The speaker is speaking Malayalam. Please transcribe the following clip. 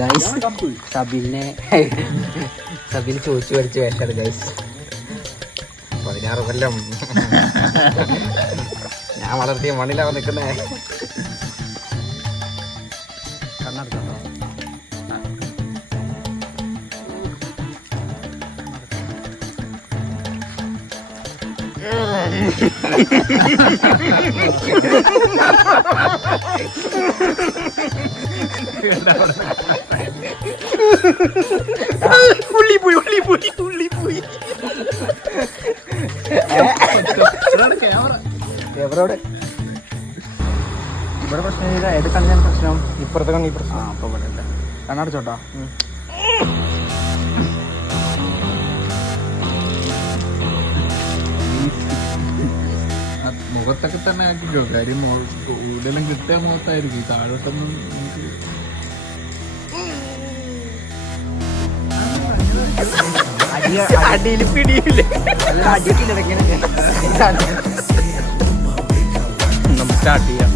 ഗൈസ് സബിൽ ചോദിച്ചു പഠിച്ച് വേണ്ടത് ഗൈസ് 16 കൊല്ലം ഞാൻ വളർത്തിയ മണ്ണിലാണ് നിൽക്കുന്നേ. കണ്ണടച്ചോ. എവരോടെ ഇവിടെ പ്രശ്നം ചെയ്ത ഏത് കണ്ണാൻ പ്രശ്നം? ഇപ്പുറത്തെ കണ്ണി പ്രശ്നം. അപ്പൊ ഇവിടെ ഇല്ല. കണ്ണടച്ചോട്ടാ. മുഖത്തൊക്കെ തന്നെ ആക്കിക്കോ. കാര്യം ഇവിടെല്ലാം കിട്ടിയ മുഖത്തായിരിക്കും. താഴോട്ടൊന്നും നമുക്ക് അടിയിൽ പിടിയില്ലേ? സ്റ്റാർട്ട് ചെയ്യാം.